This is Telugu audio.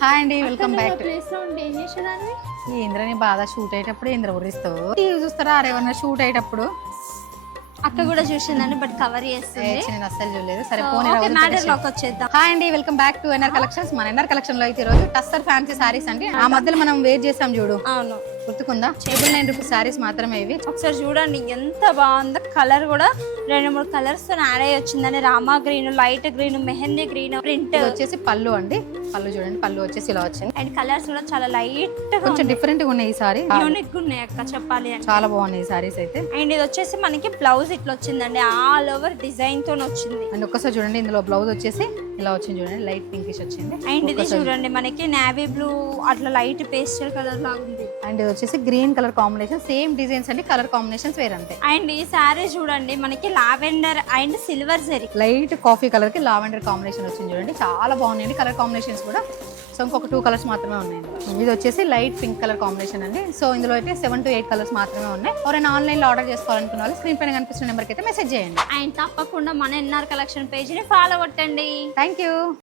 హాయ్ అండి, వెల్కమ్ బ్యాక్ టు ప్లేస్ లో ఉండి ఏం చేసేదాన్ని? ఇంద్రని బాధ షూట్ అయ్యేటప్పుడు ఇంద్ర ఉరిస్తావు టీవీ చూస్తారా ఏమన్నా షూట్ అయ్యేటప్పుడు అక్క కూడా చూసిందండి, బట్ కవర్ చేస్తుంది. నేను అస్సలు చూడలేదు. సరే మ్యాటర్ లోకి వచ్చేద్దాం. హాయ్ అండి, welcome back to NR collections. మన ఎన్ఆర్ కలెక్షన్ లో అయితే ఈ రోజు టస్సర్ ఫ్యాన్సీ సారీస్ అండి. ఆ మధ్యలో మనం వేర్ చేసాం చూడు, అవును, గుర్తుకుందా? 999 సారీస్ మాత్రమే ఇవి. ఒకసారి చూడండి ఎంత బాగుందో. కలర్ కూడా 2-3 కలర్స్ తో యాడ్ అయ్యి వచ్చిందండి. Rama green, light green, mehndi green, print వచ్చేసి పళ్ళు అండి. పళ్ళు చూడండి, పళ్ళు వచ్చేసి ఇలా వచ్చింది. అండ్ కలర్స్ కూడా చాలా లైట్, కొంచెం డిఫరెంట్ గా ఉన్నాయి ఈ సారీ. యూనిక్ గా ఉన్నాయి అక్క, చెప్పాలి అంటే చాలా బాగున్నాయి ఈ సారీస్ అయితే. అండ్ ఇది వచ్చేసి మనకి బ్లౌజ్ ఇట్లా వచ్చిందండి, ఆల్ ఓవర్ డిజైన్ తో వచ్చింది. అండ్ ఒక్కసారి చూడండి, ఇందులో బ్లౌజ్ వచ్చేసి ఇలా వచ్చింది చూడండి, లైట్ పింకిష్ వచ్చింది. అండ్ ఇది చూడండి మనకి నేవీ బ్లూ అట్లా లైట్ పేస్టల్ కలర్ లాగా ఉంది. అండ్ ఇది వచ్చేసి green colour combination, same designs అండి, కలర్ కాంబినేషన్స్ వేరంతే. అండ్ ఈ సారీ చూడండి మనకి lavender and silver zari, light coffee colour కి లావెండర్ కాంబినేషన్ వచ్చింది చూడండి, చాలా బాగున్నాయండి కలర్ కాంబినేషన్స్ కూడా. సో ఇంకొక 2 కలర్స్ మాత్రమే ఉన్నాయండి. ఇది వచ్చేసి లైట్ పింక్ కలర్ కాంబినేషన్ అండి. సో ఇందులో అయితే 7 to 8 కలర్స్ మాత్రమే ఉన్నాయి. ఎవరైనా ఆన్లైన్ లో ఆర్డర్ చేసుకోవాలనుకున్న వాళ్ళు స్క్రీన్ పైన కనిపిస్తున్న నెంబర్కి అయితే మెసేజ్ చేయండి. అండ్ తప్పకుండా మన ఎన్ఆర్ కలెక్షన్ పేజ్ ని ఫాలో కొట్టండి. Thank you.